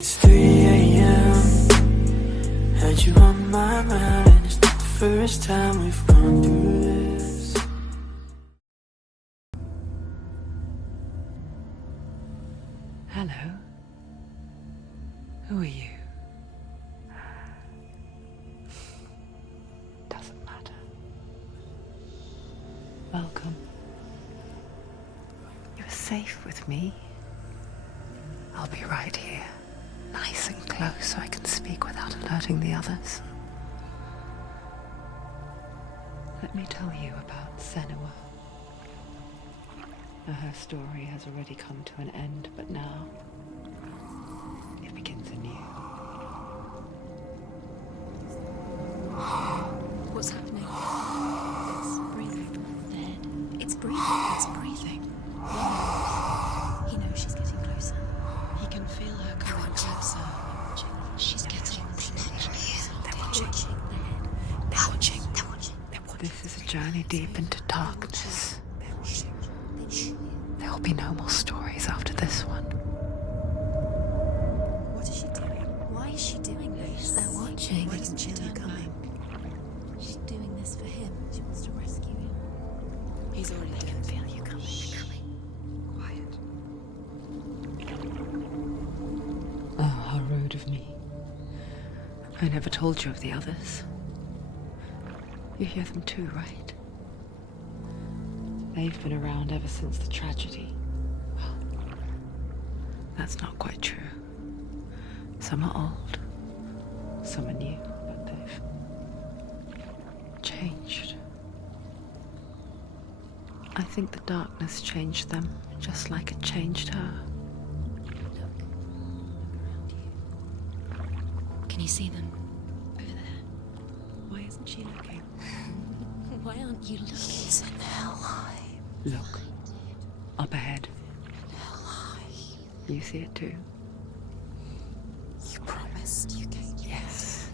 It's 3 a.m. Had you on my mind, and it's not the first time we've gone through this. Hello. Who are you? Doesn't matter. Welcome. You're safe with me. I'll be right here. Nice and close so I can speak without alerting the others. Let me tell you about Senua. Her story has already come to an end, but now it begins anew. What's happening? It's breathing. Dead. It's breathing. It's breathing. He knows she's getting closer. He can feel her coming closer. She's getting closer. They're watching. They're watching. They're watching. This is a journey deep into darkness. There will be no more stories after this one. What is she doing? Why is she doing this? They're watching. Why doesn't she turn coming? She's doing this for him. She wants to rescue him. He's already dead. I can feel you coming. Quiet. Oh, how rude of me. I never told you of the others. You hear them too, right? They've been around ever since the tragedy. Well, that's not quite true. Some are old, some are new, but they've changed. I think the darkness changed them, just like it changed her. Can you see them? Over there. Why isn't she looking? Why aren't you looking? It's in Hellheim. Look, up ahead. You see it too? You promised you came. Yes.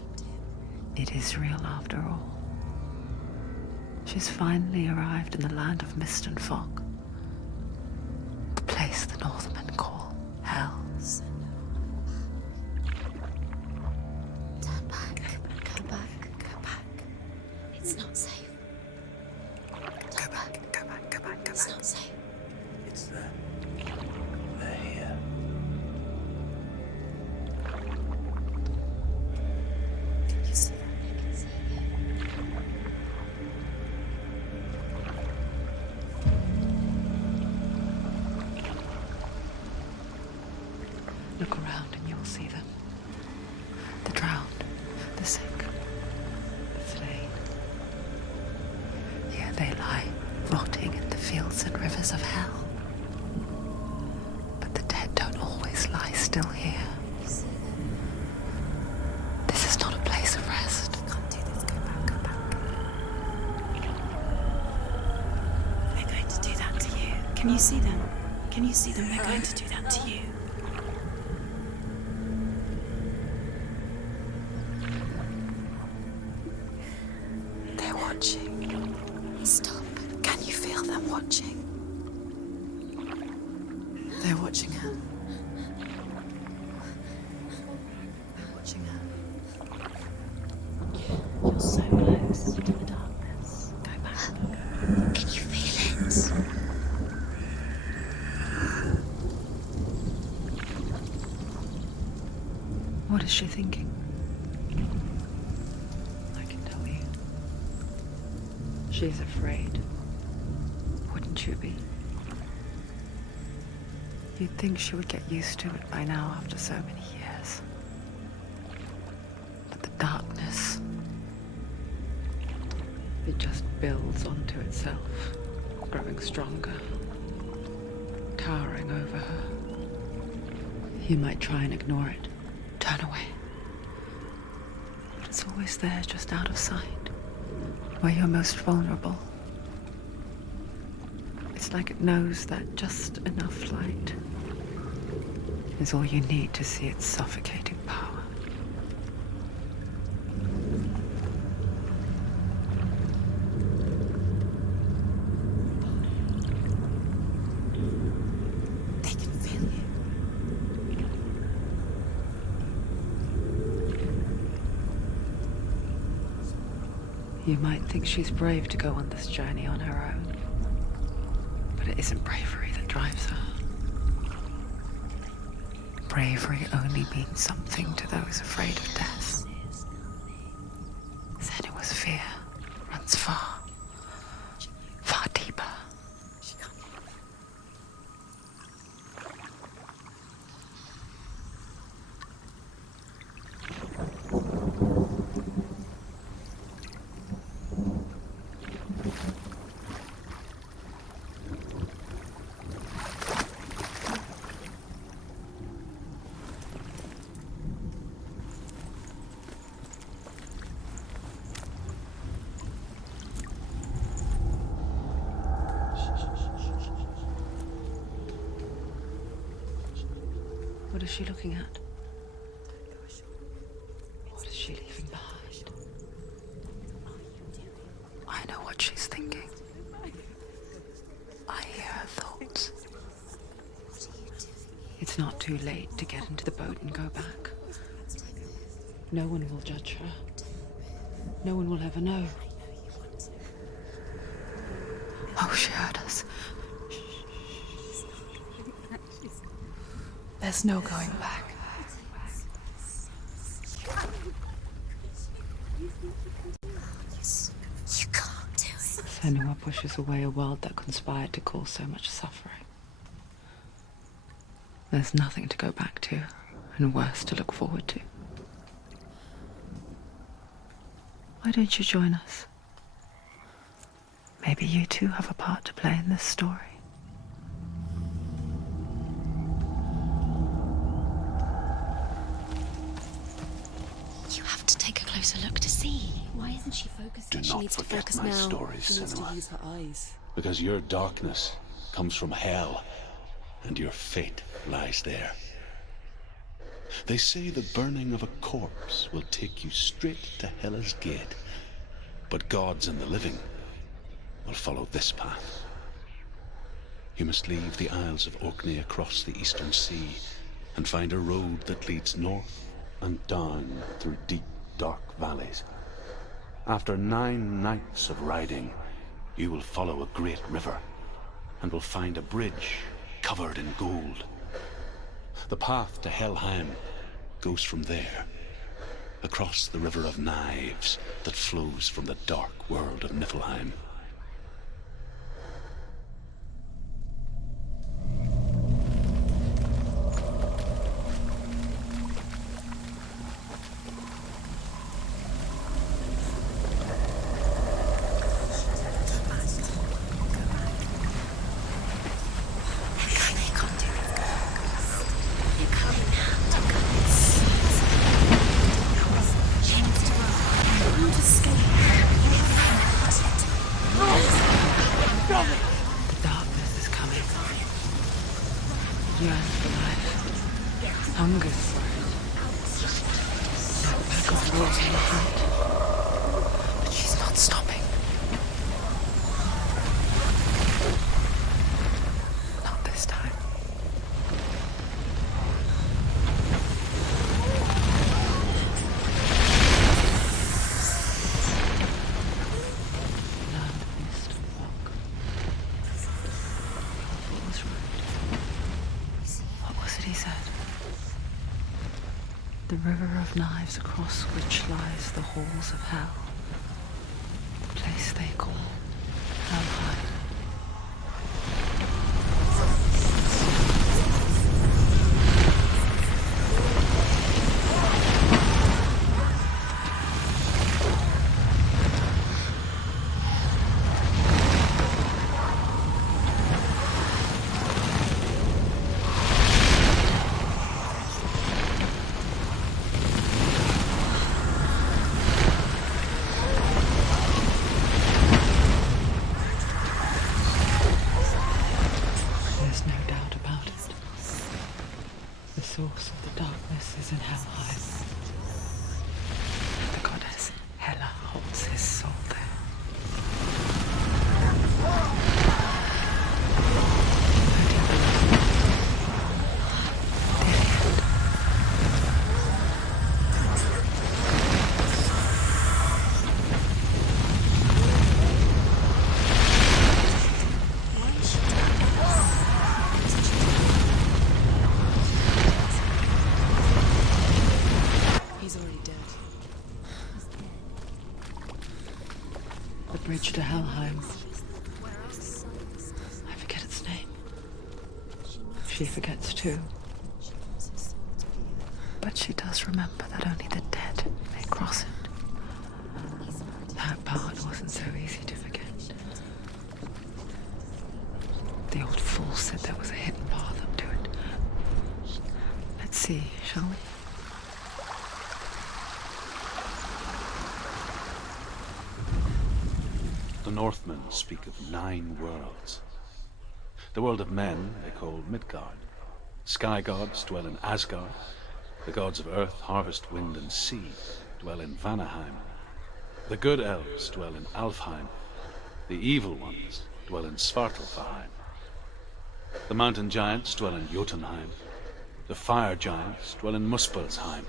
It is real after all. She's finally arrived in the land of mist and fog. The place the Northmen call Hell. Turn back. Go back. Go back. It's not safe. Turn back. Go back, go back, go It's back. not safe. It's them. They're here. Can you see that? I can see it. Look around and you'll see them. The drowned, the sick, the slain. Here they lie, rotting in the fields and rivers of hell. But the dead don't always lie still here. You see them? This is not a place of rest. You can't do this. Go back. Go back. They're going to do that to you. Can you see them? Can you see them? They're going to do that to you. They're watching. Stop. Can you feel them watching? They're watching her. They're watching her. You're so close to the darkness. Go back. Can you feel it? What is she thinking? I can tell you. She's afraid. Wouldn't you be? You'd think she would get used to it by now after so many years. But the darkness, it just builds onto itself, growing stronger, towering over her. You might try and ignore it, turn away. But it's always there, just out of sight, where you're most vulnerable. It's like it knows that just enough light is all you need to see its suffocating power. They can feel you. You might think she's brave to go on this journey on her own, but it isn't bravery that drives her. Bravery only means something to those afraid of death. Senua's fear runs far, far deeper. What is she looking at? What is she leaving behind? I know what she's thinking. I hear her thoughts. It's not too late to get into the boat and go back. No one will judge her. No one will ever know. Oh, she heard us. There's no going back. You can't do it. Senua pushes away a world that conspired to cause so much suffering. There's nothing to go back to, and worse to look forward to. Why don't you join us? Maybe you too have a part to play in this story. You have to take a closer look to see. Why isn't she focused? Do She not needs to forget focus my now. stories, She needs to Senua, use her eyes. because your darkness comes from hell, and your fate lies there. They say the burning of a corpse will take you straight to Hela's gate, but gods and the living will follow this path. You must leave the Isles of Orkney across the eastern sea and find a road that leads north and down through deep, dark valleys. After 9 nights of riding, you will follow a great river and will find a bridge covered in gold. The path to Helheim goes from there, across the river of knives that flows from the dark world of Niflheim. The darkness is coming. Yearns for life. Hungers for it. That pack of wolves in the hunt. But she's not stopping. Not this time. Land of mist and fog. Alpha was right. What was it he said? The river of knives across which lies the halls of hell. The place they call Haierhaimu. bridge to Helheim. I forget its name. She forgets too. But she does remember that only the dead may cross it. That part wasn't so easy to forget. The old fool said there was a hidden path up to it. Let's see, shall we? The Northmen speak of 9 worlds. The world of men they call Midgard. Sky gods dwell in Asgard. The gods of earth, harvest, wind, and sea dwell in Vanaheim. The good elves dwell in Alfheim. The evil ones dwell in Svartalfheim. The mountain giants dwell in Jotunheim. The fire giants dwell in Muspelheim.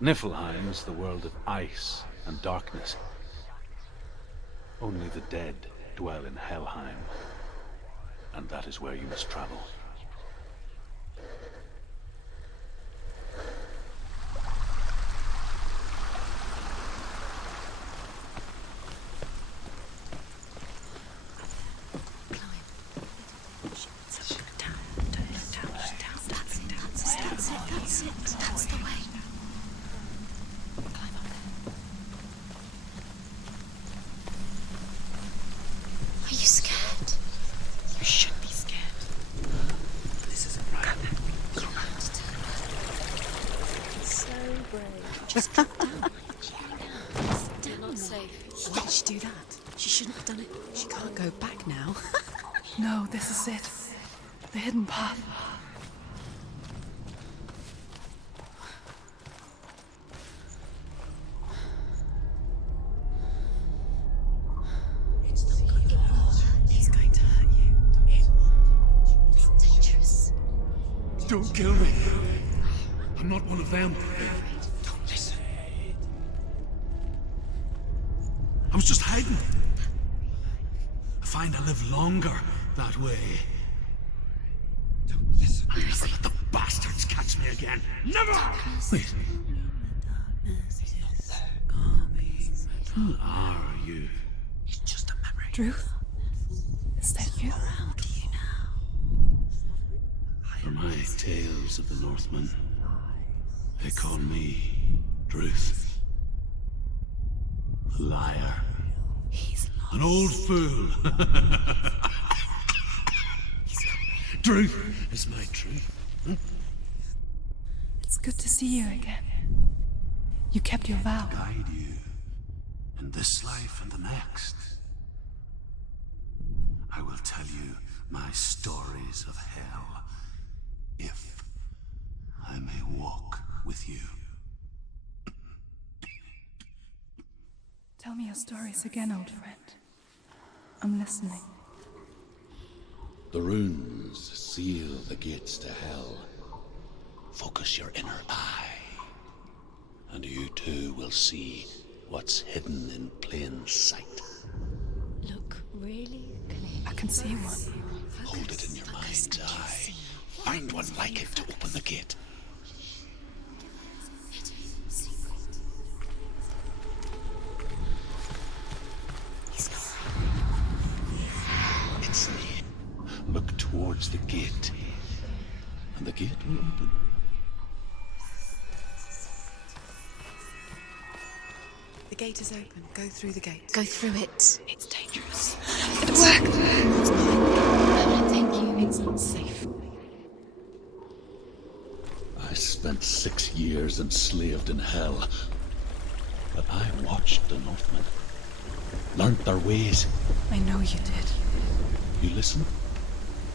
Niflheim is the world of ice and darkness. Only the dead dwell in Helheim, and that is where you must travel. That's the way. Climb up there. Are you scared? You should be scared. This isn't right. So brave. Just drop down. You're not safe. Why did she do that? She shouldn't have done it. She can't go back now. No, this is it. The hidden path. It's going to hurt you. It's dangerous. Don't kill me. I'm not one of them. Don't listen. I was just hiding. I find I live longer that way. Don't listen. I'll never let the bastards catch me again. Never! Wait. Who are you? It's just a memory. Druth? Is that you? How do you now? For my tales of the Northmen, they call me Druth. A liar. He's lost. An old fool. Truth is my truth. It's good to see you again. You kept your vow. Guide you in this life and the next. I will tell you my stories of hell, if I may walk with you. Tell me your stories again, old friend. I'm listening. The runes seal the gates to hell. Focus your inner eye, and you too will see what's hidden in plain sight. Look really clear. I can see one. Hold it in your mind's eye. Find one like it to open the gate. It's near. Look towards the gate, and the gate will open. The gate is open. Go through the gate. Go through it. It's dangerous. It worked. It's fine. Thank you. It's not safe. I spent 6 years enslaved in hell, but I watched the Northmen, learnt their ways. I know you did. You listened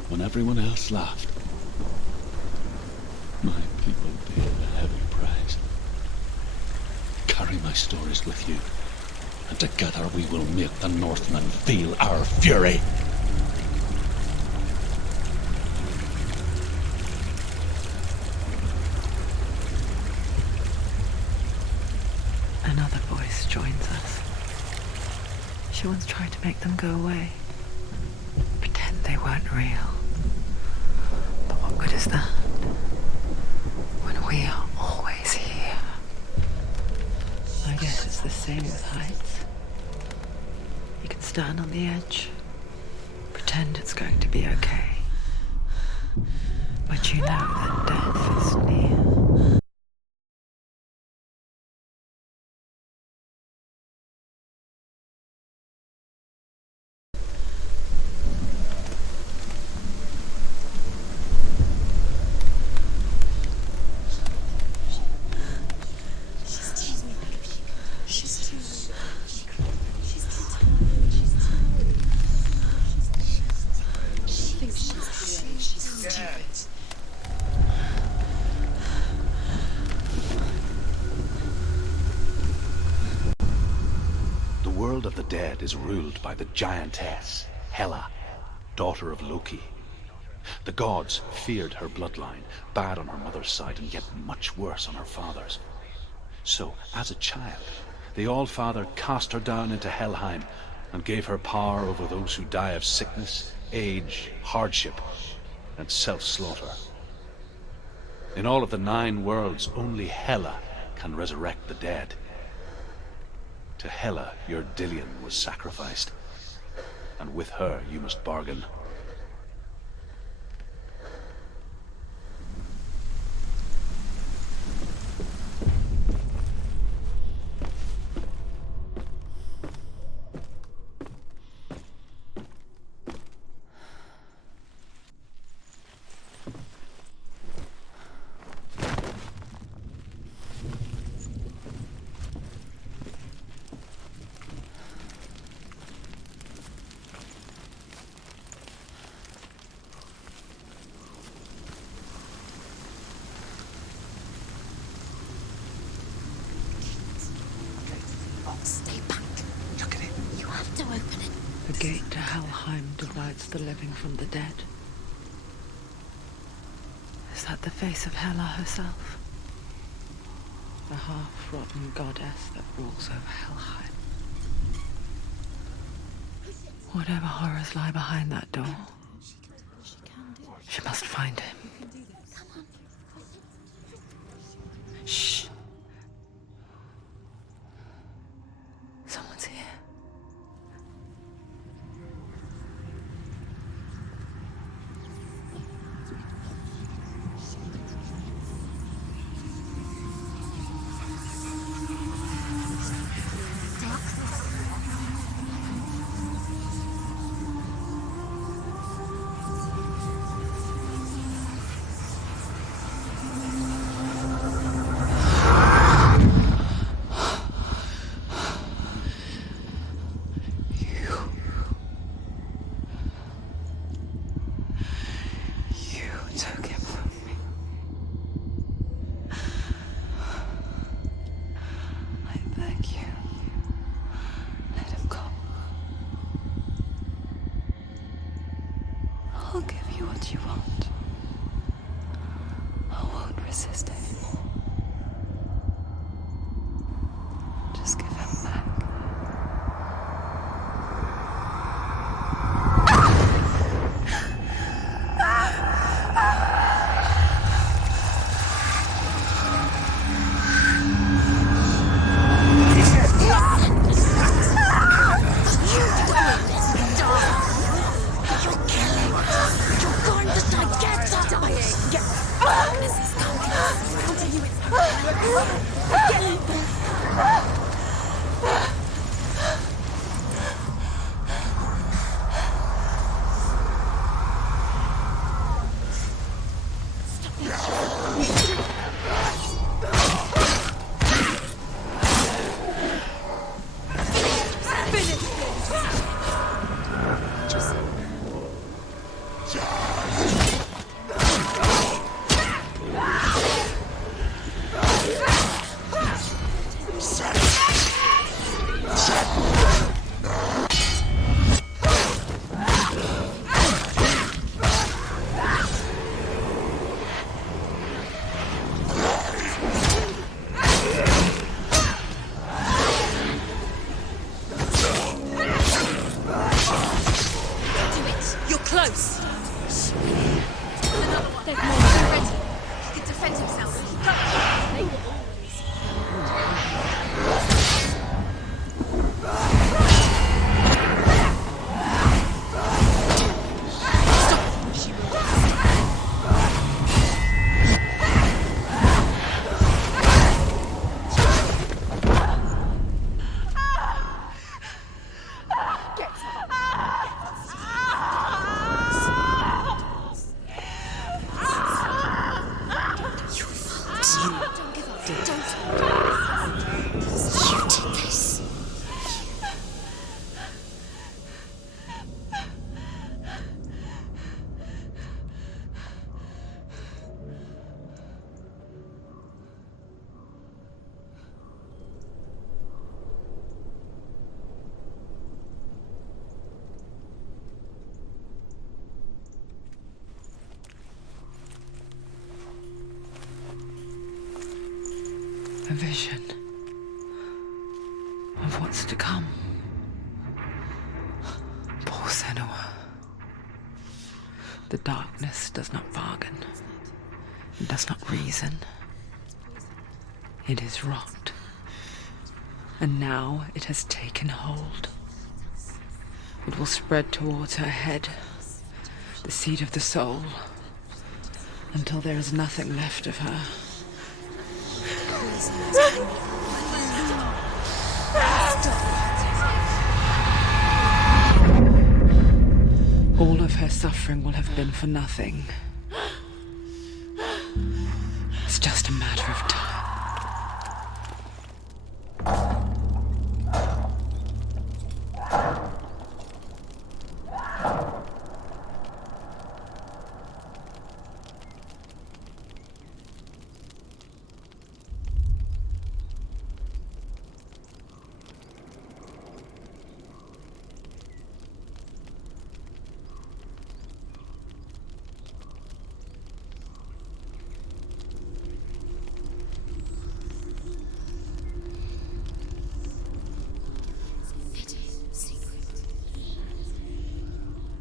when everyone else laughed. My people paid a heavy price. Carry my stories with you, and together we will make the Northmen feel our fury. Another voice joins us. She once tried to make them go away. Pretend they weren't real. But what good is that? When we are always here. I guess it's the same with heights. You can stand on the edge, pretend it's going to be okay. But you know that death is near. The world of the dead is ruled by the giantess, Hela, daughter of Loki. The gods feared her bloodline, bad on her mother's side and yet much worse on her father's. So, as a child, the All-Father cast her down into Helheim and gave her power over those who die of sickness, age, hardship, and self-slaughter. In all of the 9 worlds, only Hela can resurrect the dead. To Hela, your Dilian was sacrificed, and with her you must bargain. Stay back. Look at it. You have to open it. The gate to Helheim divides the living from the dead. Is that the face of Hela herself? The half-rotten goddess that rules over Helheim. Whatever horrors lie behind that door, she must find him. Shh. Someone's here. I'll give you what you want. I won't resist anymore. Just give him back. Set You did this. A vision of what's to come. Poor Senua. The darkness does not bargain. It does not reason. It is rot. And now it has taken hold. It will spread towards her head, the seat of the soul, until there is nothing left of her. All of her suffering will have been for nothing. It's just a matter of time.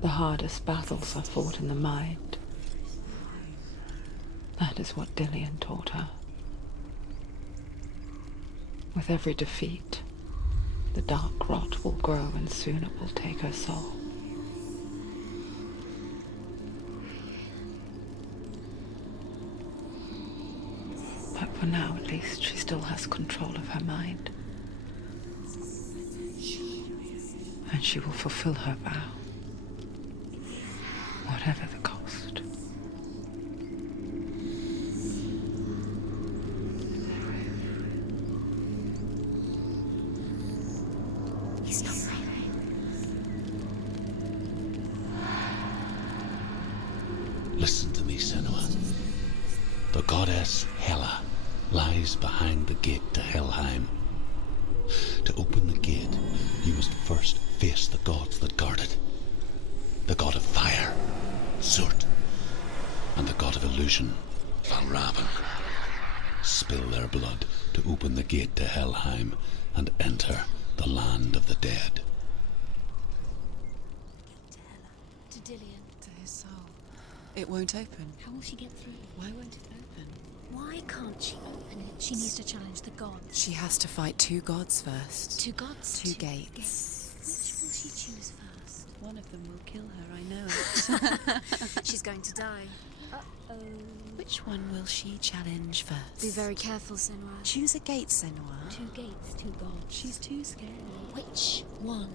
The hardest battles are fought in the mind. That is what Dilian taught her. With every defeat, the dark rot will grow and soon it will take her soul. But for now, at least, she still has control of her mind. And she will fulfill her vow. Whatever the cost. He's not right. Listen to me, Senua. The goddess Hela lies behind the gate to Helheim. To open the gate, you must first face the gods that guard it. The god of fire, Surt, and the god of illusion, Valravan. Spill their blood to open the gate to Helheim and enter the land of the dead. To Dilian. To his soul. It won't open. How will she get through? Why won't it open? Why can't she open it? She needs to challenge the gods. She has to fight two gods first. Two gods? Two gates. Which will she choose first? One of them will kill her, I know it. She's going to die. Uh-oh. Which one will she challenge first? Be very careful, Senua. Choose a gate, Senua. Two gates, two gods. She's too scared. Which one?